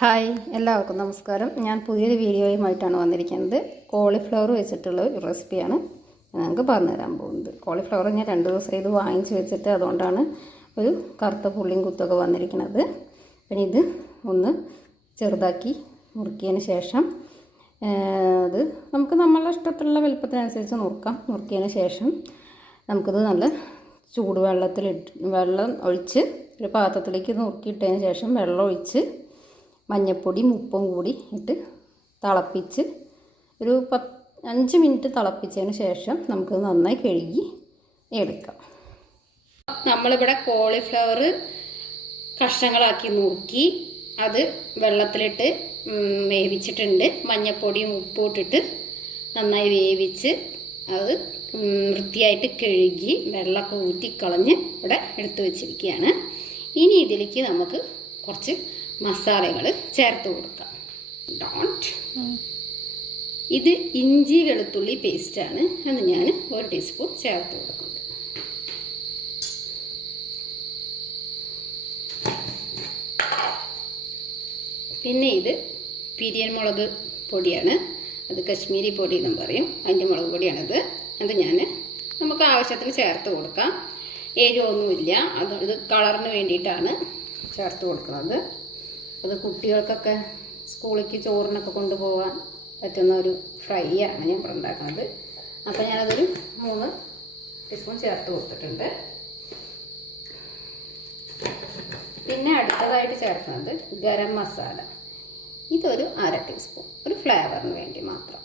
Hi എല്ലാവർക്കും നമസ്കാരം. ഞാൻ പുതിയൊരു വീഡിയോയുമായിട്ടാണ് വന്നിരിക്കുന്നത്. കോളിഫ്ലവർ വെച്ചിട്ടുള്ള ഒരു റെസിപ്പിയാണ് ഞാൻ നിങ്ങൾക്ക് പറഞ്ഞു തരാൻ പോകുന്നത്. കോളിഫ്ലവർ ഞാൻ രണ്ട് ദിവസം ഇത് വാങ്ങിച്ചു വെച്ചിട്ട് അതുകൊണ്ടാണ് ഒരു കറുത്ത പുള്ളിയും കുത്തൊക്കെ വന്നിരിക്കുന്നത്. പിന്നെ ഇത് ഒന്ന് ചെറുതാക്കി മുറുക്കിയതിന് ശേഷം അത് നമുക്ക് നമ്മളെ ഇഷ്ടത്തിലുള്ള വലുപ്പത്തിനനുസരിച്ച് നുറുക്കാം. നുറുക്കിയതിന് ശേഷം നമുക്കിത് നല്ല ചൂടുവെള്ളത്തിൽ വെള്ളം ഒഴിച്ച് ഒരു പാത്രത്തിലേക്ക് നുറുക്കിയിട്ടതിന് ശേഷം വെള്ളം ഒഴിച്ച് മഞ്ഞൾപ്പൊടിയും ഉപ്പും കൂടി ഇട്ട് തിളപ്പിച്ച് ഒരു പത്ത് അഞ്ച് മിനിറ്റ് തിളപ്പിച്ചതിന് ശേഷം നമുക്ക് നന്നായി കഴുകി എടുക്കാം. നമ്മളിവിടെ കോളിഫ്ലവർ കഷ്ണങ്ങളാക്കി നുറുക്കി അത് വെള്ളത്തിലിട്ട് വേവിച്ചിട്ടുണ്ട്. മഞ്ഞപ്പൊടിയും ഉപ്പും ഇട്ടിട്ട് നന്നായി വേവിച്ച് അത് വൃത്തിയായിട്ട് കഴുകി വെള്ളമൊക്കെ ഊറ്റിക്കളഞ്ഞ് ഇവിടെ എടുത്തു വച്ചിരിക്കുകയാണ്. ഇനി ഇതിലേക്ക് നമുക്ക് കുറച്ച് മസാലകൾ ചേർത്ത് കൊടുക്കാം. ഡോണ്ട് ഇത് ഇഞ്ചി വെളുത്തുള്ളി പേസ്റ്റാണ് അത് ഞാൻ ഒരു ടീസ്പൂൺ ചേർത്ത് കൊടുക്കും പിന്നെ ഇത് പിരിയൻ മുളക് പൊടിയാണ്. അത് കശ്മീരി പൊടി എന്നും പറയും. അതിന്റെ മുളക് പൊടിയാണിത്. അത് ഞാൻ നമുക്ക് ആവശ്യത്തിന് ചേർത്ത് കൊടുക്കാം. എരിവൊന്നുമില്ല. അത് ഇത് കളറിന് വേണ്ടിയിട്ടാണ് ചേർത്ത് കൊടുക്കുന്നത്. അത് കുട്ടികൾക്കൊക്കെ സ്കൂളിലേക്ക് ചോറിനൊക്കെ കൊണ്ടുപോകാൻ പറ്റുന്ന ഒരു ഫ്രൈ ആണ് ഞാൻ ഇവിടെ ഉണ്ടാക്കുന്നത് അപ്പോൾ ഞാനതൊരു മൂന്ന് ടീസ്പൂൺ ചേർത്ത് കൊടുത്തിട്ടുണ്ട്. പിന്നെ അടുത്തതായിട്ട് ചേർക്കുന്നത് ഗരം മസാല. ഇതൊരു അര ടീസ്പൂൺ ഒരു ഫ്ലേവറിന് വേണ്ടി മാത്രം.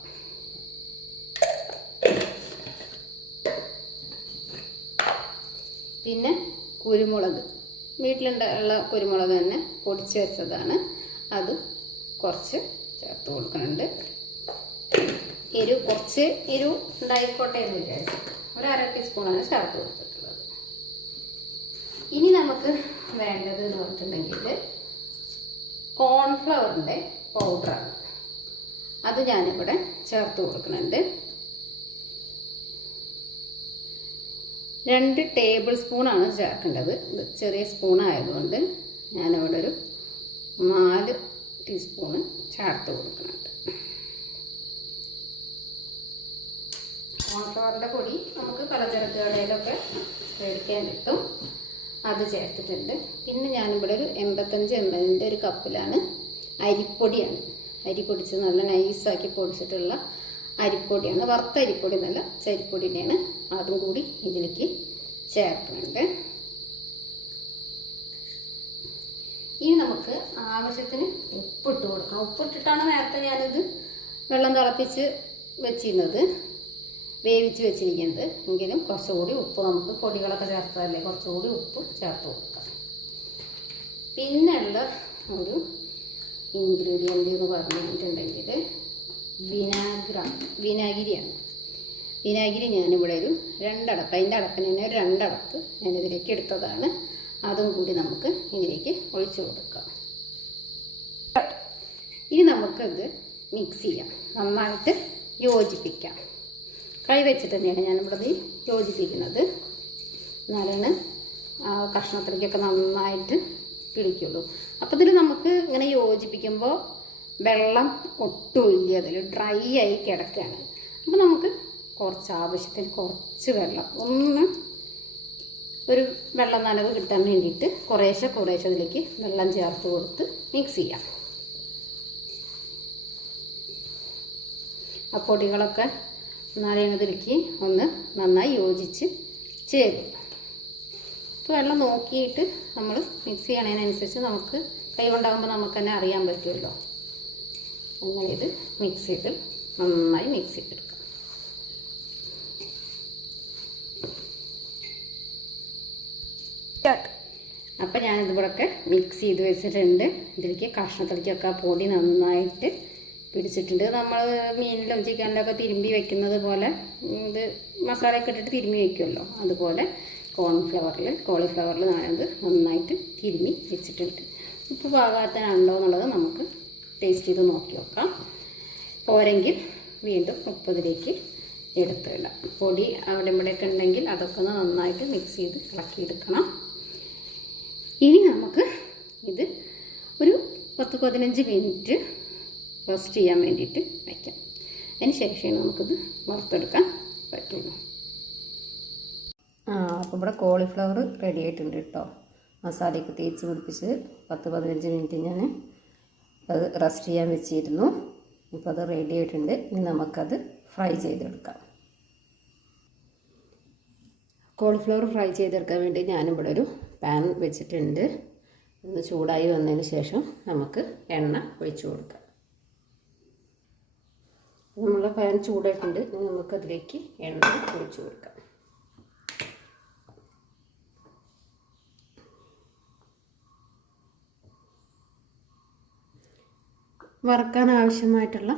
പിന്നെ കുരുമുളക്. വീട്ടിലുള്ള കുരുമുളക് തന്നെ പൊടിച്ച് വെച്ചതാണ്. അത് കുറച്ച് ചേർത്ത് കൊടുക്കുന്നുണ്ട്. എരിവ് കുറച്ച് എരിവ് ഉണ്ടായിക്കോട്ടെ എന്ന് വിചാരിച്ചു. ഒരു അര ടീസ്പൂണാണ് ചേർത്ത് കൊടുത്തിട്ടുള്ളത്. ഇനി നമുക്ക് വേണ്ടത് എന്ന് പറഞ്ഞിട്ടുണ്ടെങ്കിൽ കോൺഫ്ലവറിന്റെ പൗഡറാണ് അത് ഞാനിവിടെ ചേർത്ത് കൊടുക്കുന്നുണ്ട്. രണ്ട് ടേബിൾ സ്പൂണാണ് ചേർക്കേണ്ടത്. ഇത് ചെറിയ സ്പൂൺ ആയതുകൊണ്ട് ഞാനിവിടെ ഒരു നാല് ടീസ്പൂണ് ചേർത്ത് കൊടുക്കുന്നുണ്ട്. കോൺഫ്ലവറിന്റെ പൊടി നമുക്ക് പലചരക്ക് കടയിലൊക്കെ മേടിക്കാൻ കിട്ടും. അത് ചേർത്തിട്ടുണ്ട്. പിന്നെ ഞാനിവിടെ ഒരു എൺപത്തഞ്ച് എം എല്ലിന്റെ ഒരു കപ്പിലാണ് അരിപ്പൊടിയാണ്. അരി പൊടിച്ച് നല്ല നൈസാക്കി പൊടിച്ചിട്ടുള്ള അരിപ്പൊടിയാണ്. വറുത്ത അരിപ്പൊടി എന്നല്ല ചരിപ്പൊടിന്റെയാണ് അതും കൂടി ഇതിലേക്ക് ചേർക്കുന്നുണ്ട്. ഇനി നമുക്ക് ആവശ്യത്തിന് ഉപ്പിട്ട് കൊടുക്കണം. ഉപ്പിട്ടിട്ടാണ് നേരത്തെ ഞാനിത് വെള്ളം തിളപ്പിച്ച് വെച്ചിരുന്നത്. വേവിച്ച് വെച്ചിരിക്കുന്നത്. എങ്കിലും കുറച്ചുകൂടി ഉപ്പ് നമുക്ക് പൊടികളൊക്കെ ചേർത്തതല്ലേ? കുറച്ചുകൂടി ഉപ്പ് ചേർത്ത് കൊടുക്കാം. പിന്നെയുള്ള ഒരു ഇൻഗ്രീഡിയന്റ് എന്ന് പറഞ്ഞിട്ടുണ്ടെങ്കിൽ വിനാഗ്ര വിനാഗിരിയാണ്. വിനാഗിരി ഞാനിവിടെ ഒരു രണ്ടടപ്പ് അതിന്റെ അടപ്പിന് തന്നെ ഒരു രണ്ടടപ്പ് ഞാനിതിലേക്ക് എടുത്തതാണ്. അതും കൂടി നമുക്ക് ഇതിലേക്ക് ഒഴിച്ചു കൊടുക്കാം. ഇനി നമുക്കത് മിക്സ് ചെയ്യാം. നന്നായിട്ട് യോജിപ്പിക്കാം. കൈ വെച്ചിട്ട് തന്നെയാണ് ഞാനിവിടെ യോജിപ്പിക്കുന്നത്. എന്നാലാണ് ആ കഷ്ണത്തിലേക്കൊക്കെ നന്നായിട്ട് പിടിക്കുള്ളൂ. അപ്പോൾ ഇതിൽ നമുക്ക് ഇങ്ങനെ യോജിപ്പിക്കുമ്പോൾ വെള്ളം ഒട്ടുമില്ല അതിൽ ഡ്രൈ ആയി കിടക്കുകയാണ്. അപ്പോൾ നമുക്ക് കുറച്ച് ആവശ്യത്തിന് കുറച്ച് വെള്ളം. ഒന്ന് ഒരു വെള്ളം നനവ് കിട്ടാൻ വേണ്ടിയിട്ട് കുറേശ്ശെ കുറേശ്ശെ അതിലേക്ക് വെള്ളം ചേർത്ത് കൊടുത്ത് മിക്സ് ചെയ്യാം. ആ പൊടികളൊക്കെ നനയുന്നതിലേക്ക് ഒന്ന് നന്നായി യോജിച്ച് ചേരും. ഇപ്പോൾ വെള്ളം നോക്കിയിട്ട് നമ്മൾ മിക്സ് ചെയ്യണതിനനുസരിച്ച് നമുക്ക് കൈ കൊണ്ടാകുമ്പോൾ നമുക്ക് തന്നെ അറിയാൻ പറ്റുമല്ലോ. അങ്ങനെ ഇത് മിക്സ് ചെയ്ത് നന്നായി മിക്സ് ചെയ്തെടുക്കാം. അപ്പം ഞാനിതിവിടെയൊക്കെ മിക്സ് ചെയ്ത് വെച്ചിട്ടുണ്ട്. ഇതിലേക്ക് കഷ്ണത്തിലേക്കൊക്കെ ആ പൊടി നന്നായിട്ട് പിടിച്ചിട്ടുണ്ട്. നമ്മൾ മീനിലും ചിക്കനിലൊക്കെ തിരുമ്പി വെക്കുന്നത് പോലെ ഇത് മസാലയൊക്കെ ഇട്ടിട്ട് തിരുമ്മി വെക്കുമല്ലോ. അതുപോലെ കോൺഫ്ലവറിൽ കോളിഫ്ലവറിൽ ഞാനത് നന്നായിട്ട് തിരുമ്മി വെച്ചിട്ടുണ്ട്. ഉപ്പ് പാകത്തിനാണല്ലോ എന്നുള്ളത് നമുക്ക് ടേസ്റ്റ് ചെയ്ത് നോക്കി നോക്കാം. പോരെങ്കിൽ വീണ്ടും മുപ്പതിലേക്ക് എടുത്തിടാം. പൊടി അവിടെ ഇവിടെയൊക്കെ ഉണ്ടെങ്കിൽ അതൊക്കെ ഒന്ന് നന്നായിട്ട് മിക്സ് ചെയ്ത് ഇളക്കിയെടുക്കണം ഇനി നമുക്ക് ഇത് ഒരു പത്ത് പതിനഞ്ച് മിനിറ്റ് റോസ്റ്റ് ചെയ്യാൻ വേണ്ടിയിട്ട് വയ്ക്കാം അതിന് ശേഷമേ നമുക്കിത് വറുത്തെടുക്കാൻ പറ്റുള്ളൂ. ആ അപ്പോൾ ഇവിടെ കോളിഫ്ലവർ റെഡി ആയിട്ടുണ്ട് കേട്ടോ മസാലയൊക്കെ തേച്ച് പിടിപ്പിച്ച് പത്ത് പതിനഞ്ച് മിനിറ്റ് ഞാൻ അത് റെസ്റ്റ് ചെയ്യാൻ വെച്ചിരുന്നു. ഇപ്പോൾ അത് റെഡി ആയിട്ടുണ്ട്. ഇനി നമുക്കത് ഫ്രൈ ചെയ്തെടുക്കാം. കോളിഫ്ലവർ ഫ്രൈ ചെയ്തെടുക്കാൻ വേണ്ടി ഞാനിവിടെ ഒരു പാൻ വെച്ചിട്ടുണ്ട്. ഒന്ന് ചൂടായി വന്നതിന് ശേഷം നമുക്ക് എണ്ണ ഒഴിച്ചു കൊടുക്കാം. നമ്മളെ പാൻ ചൂടായിട്ടുണ്ട്. നമുക്കതിലേക്ക് എണ്ണ ഒഴിച്ചു കൊടുക്കാം. വറുക്കാൻ ആവശ്യമായിട്ടുള്ള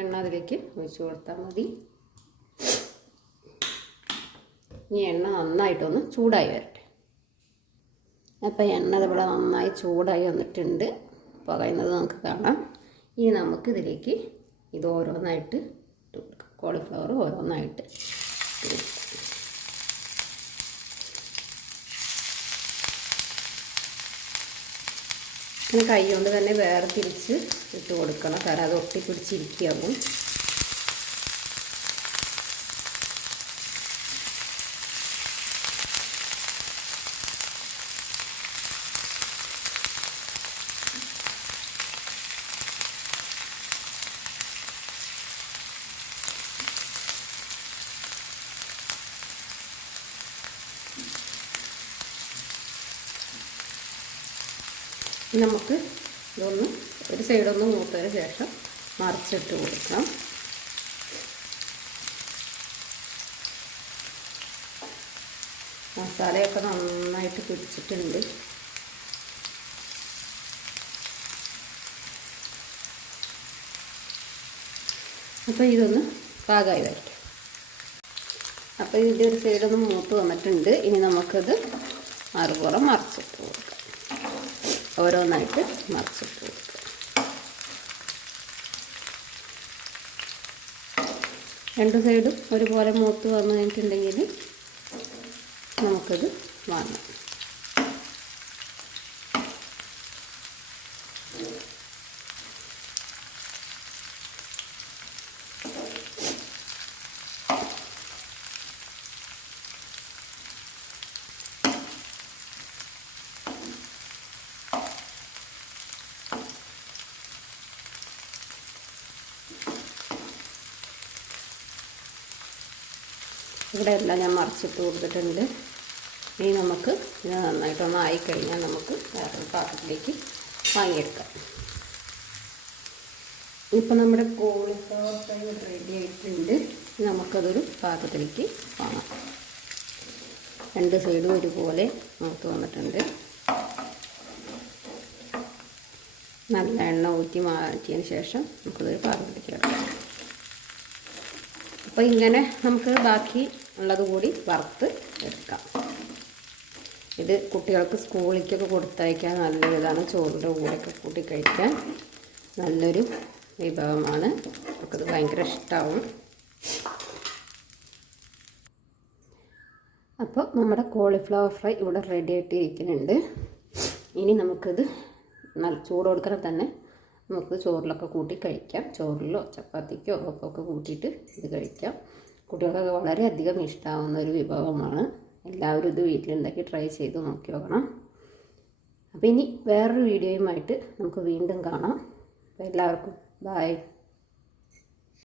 എണ്ണ അതിലേക്ക് ഒഴിച്ചു കൊടുത്താൽ മതി. ഈ എണ്ണ നന്നായിട്ടൊന്ന് ചൂടായി വരട്ടെ. അപ്പോൾ എണ്ണ ഇവിടെ നന്നായി ചൂടായി വന്നിട്ടുണ്ട്. പുകയുന്നത് നമുക്ക് കാണാം. ഇനി നമുക്ക് ഇതിലേക്ക് ഇത് ഓരോന്നായിട്ട് കോളിഫ്ലവർ ഓരോന്നായിട്ട് ഇങ്ങനെ കൈ കൊണ്ട് തന്നെ വേർതിരിച്ച് ഇട്ട് കൊടുക്കണം. കാരണം അത് ഒട്ടിപ്പിടിച്ചിരിക്കുകയാകും നമുക്ക് ഇതൊന്ന് ഒരു സൈഡൊന്ന് മൂത്തതിന് ശേഷം മറിച്ചിട്ട് കൊടുക്കണം മസാലയൊക്കെ നന്നായിട്ട് പിടിച്ചിട്ടുണ്ട്. അപ്പോൾ ഇതൊന്ന് പാകമായി വരട്ടെ. അപ്പോൾ ഇതിന്റെ ഒരു സൈഡൊന്ന് മൂത്ത് വന്നിട്ടുണ്ട്. ഇനി നമുക്കത് മറുപുറം മറിച്ചിട്ട് കൊടുക്കാം. ഓരോന്നായിട്ട് മറിച്ചിട്ട് കൊടുക്കുക രണ്ട് സൈഡും ഒരുപോലെ മൂത്ത് വന്നു കഴിഞ്ഞിട്ടുണ്ടെങ്കിൽ നമുക്കത് വാങ്ങാം. ഇവിടെ എല്ലാം ഞാൻ മറിച്ചിട്ട് കൊടുത്തിട്ടുണ്ട്. ഇനി നമുക്ക് ഇത് നന്നായിട്ടൊന്ന് ആയിക്കഴിഞ്ഞാൽ നമുക്ക് വേറെ പാത്രത്തിലേക്ക് വാങ്ങിയെടുക്കാം. ഇപ്പം നമ്മുടെ കോളിഫ്ലവർ ഫ്രൈ റെഡി ആയിട്ടുണ്ട്. നമുക്കതൊരു പാത്രത്തിലേക്ക് വാങ്ങാം. രണ്ട് സൈഡും ഒരുപോലെ നമുക്ക് വന്നിട്ടുണ്ട്. നല്ല എണ്ണ ഊറ്റി മാറ്റിയതിന് ശേഷം നമുക്കതൊരു പാത്രത്തിലേക്ക് ഇടാം. അപ്പോൾ ഇങ്ങനെ നമുക്ക് ബാക്കി ഉള്ളത് കൂടി വറുത്ത് എടുക്കാം. ഇത് കുട്ടികൾക്ക് സ്കൂളിലേക്കൊക്കെ കൊടുത്തയക്കാൻ നല്ല ഇതാണ് ചോറിന്റെ കൂടെയൊക്കെ കൂട്ടി കഴിക്കാൻ നല്ലൊരു വിഭവമാണ്. അവർക്കത് ഭയങ്കര ഇഷ്ടമാവും അപ്പോൾ നമ്മുടെ കോളിഫ്ലവർ ഫ്രൈ ഇവിടെ റെഡി ആയിട്ടിരിക്കുന്നുണ്ട്. ഇനി നമുക്കിത് നല്ല ചൂട് കൊടുക്കണം തന്നെ. നമുക്ക് ചോറിലൊക്കെ കൂട്ടി കഴിക്കാം. ചോറിലോ ചപ്പാത്തിക്കോ ഒക്കെ കൂട്ടിയിട്ട് ഇത് കഴിക്കാം. കുട്ടികൾക്കൊക്കെ വളരെയധികം ഇഷ്ടമാവുന്ന ഒരു വിഭവമാണ്. എല്ലാവരും ഇത് വീട്ടിലുണ്ടാക്കി ട്രൈ ചെയ്ത് നോക്കി നോക്കണം. അപ്പോൾ ഇനി വേറൊരു വീഡിയോയുമായിട്ട് നമുക്ക് വീണ്ടും കാണാം. അപ്പോൾ എല്ലാവർക്കും ബായ്